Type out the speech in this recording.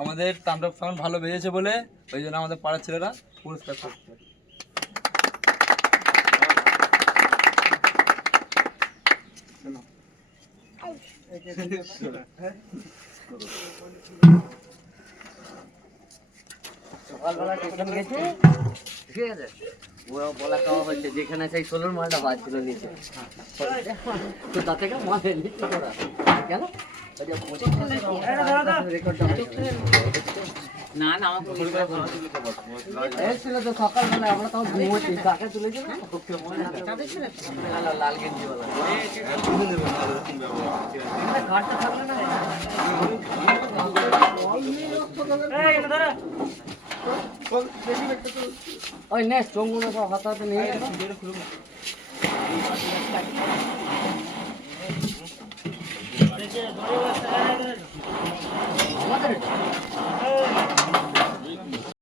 আমাদের তাণ্ডব সাউন্ড ভালো বেজেছে বলে ওই জন্য আমাদের পাড়ার ছেলেরা পুরস্কার করছে। সকালবেলা টিফিন গেছে, ঠিক আছে, ও বলা খাওয়া হচ্ছে যেখানে সেই 16 মালটা বাজছিল নিচে, তো তাতে কেন মাল নিচ্ছে তোরা কেন? না না এসেছিল তো সকালবেলা, আমরা তাও ঘুমোচ্ছি, কাকে তুলেছিল লাল গেঞ্জিওয়ালা ঘাটটা থাকলে না ওই নে চঙ্গুনে সব হাতে হাতে নিয়ে আমাদের